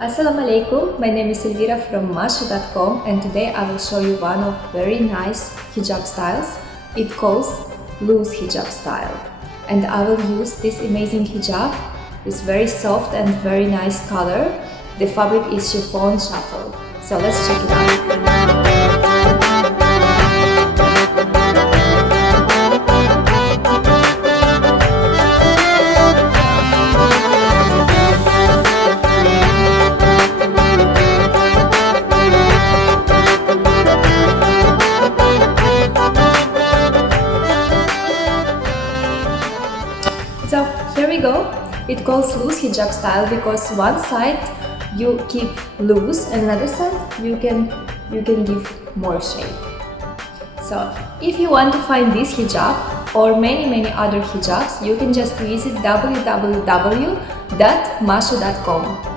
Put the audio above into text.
Assalamu Alaikum, my name is Elvira from Masho.com and today I will show you one of very nice hijab styles. It calls Loose Hijab Style. And I will use this amazing hijab. It's very soft and very nice color. The fabric is chiffon shuffle. So let's check it out. So here we go. It calls loose hijab style because one side you keep loose and another side you can give more shape. So if you want to find this hijab or many other hijabs, you can just visit www.masho.com.